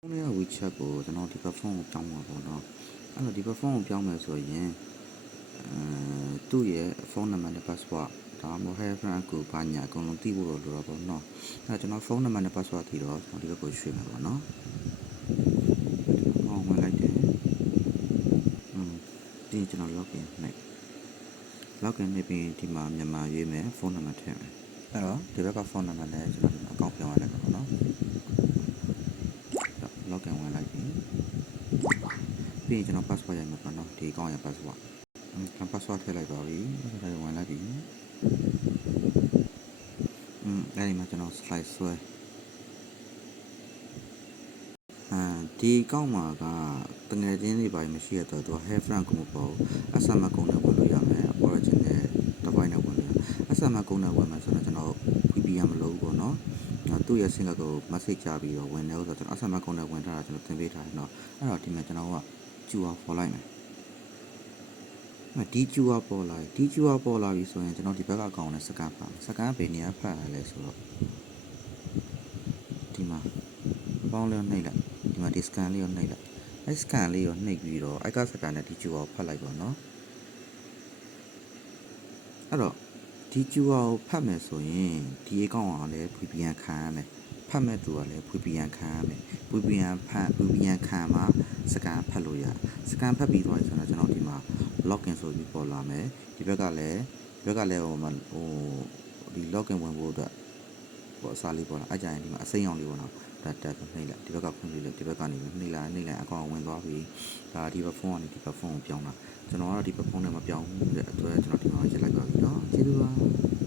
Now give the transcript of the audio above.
ဖုန်းထဲက WeChat ကိုကျွန်တော်ဒီဘက်ဖုန်းကိုပြောင်းမှာပေါ့နော်အဲ့တော့ဒီဘက်ဖုန်းကိုပြောင်းမယ်ဆိုရင်အဲသူ့ရဲ့ဖုန်းနံပါတ်နဲ့ password ဒါမှမဟုတ် hair friend ကိုဘာညာအကုန်လုံးသိဖို့တော့လိုတော့ပေါ့နော်အဲ့တော့ကျွန်တော်ဖုန်းနံပါတ်နဲ့ password သိတော့ကျွန်တော်ဒီဘက်ကိုရွှေ့မှာပေါ့နော်ဟောဝင်လိုက်တယ်อืมဒီကျွန်တော် login နဲ့ login နဲ့ပြီးရင်ဒီမှာမြန်မာရွေးမယ်ဖုန်းနံပါတ်ထည့်မယ်အဲ့တော့ဒီဘက်ကဖုန်းနံပါတ်နဲ့ကျွန်တော်ဒီမှာ account ပြောင်းရလိုက်ပါပေါ့နော် login ဝင်လိုက်ပြီ ပြီးရင်ကျွန်တော် password ရိုက်မှာပေါ့နော်ဒီ account ရဲ့ password ကျွန်တော် password ထည့်လိုက်ပါပြီဒါဝင်လိုက်ပြီอืมအဲ့ဒီမှာကျွန်တော် slide ဆွဲအဲဒီ account မှာကတငယ်ချင်းတွေပါမရှိရတော့သူက hair front ကိုမပေါ့ SMS ကုန်းနဲ့ဝင်လို့ရမယ် origin နဲ့ device နဲ့ဝင်လို့ရ SMS ကုန်းနဲ့ဝင်မှာဆိုတော့ကျွန်တော် VPN မလုပ်ဘူးပေါ့နော်အဲ့သူ့ရဲ့ single ကို message ကြပြီးတော့ဝင်တယ်ဆိုတော့ကျွန်တော် SMS ကုန်းနဲ့ဝင်ထားတာကျွန်တော်သင်ပေးထားတယ်เนาะအဲ့တော့ဒီမှာကျွန်တော်က QR ပေါ်လိုက်မယ်အဲ့ဒီ QR ပေါ်လာဒီ QR ပေါ်လာပြီဆိုရင်ကျွန်တော်ဒီဘက်ကအကောင့်နဲ့စကန်ဖတ်စကန်ဘယ်နေရာဖတ်ရလဲဆိုတော့ဒီမှာပေါင်းလေးနှိပ်လိုက်ဒီမှာဒီ scan လေးကိုနှိပ်လိုက်အဲ scan လေးကိုနှိပ်ပြီးတော့အိုက်ကစကန်နဲ့ဒီ QR ကိုဖတ်လိုက်ပါနော်အဲ့တော့ဒီ QR ကိုဖတ်မယ်ဆိုရင်ဒီအကောင့်ကလည်း VPN ခံရမယ်ဖတ်မဲ့သူကလည်း VPN ခံရမယ် VPN ဖတ် VPN ခံမှာ စကန်ဖတ်လို့ရစကန်ဖတ်ပြီးသွားပြီဆိုတော့ကျွန်တော်ဒီမှာ login ဆိုပြီးပေါ်လာမယ်ဒီဘက်ကလည်းဒီဘက်ကလည်းဟိုမှာဟိုဒီ login ဝင်ဖို့အတွက်ဟိုအစားလေးပေါ်လာအကြရင်ဒီမှာအစိမ်းအောင်လေးပေါ်လာတက်တက်နှိပ်လိုက်ဒီဘက်ကဖွင့်ပြလိုက်ဒီဘက်ကနေနှိပ်လိုက်နှိပ်လိုက်အကောင်ဝင်သွားပြီဒါဒီဘက်ဖုန်းကနေဒီဘက်ဖုန်းကိုပြောင်းတာကျွန်တော်ကတော့ဒီဘက်ဖုန်းနဲ့မပြောင်းဘူးတဲ့အတွက်ကျွန်တော်ဒီမှာရက်လိုက်ပါပြီเนาะကျေးဇူးပါ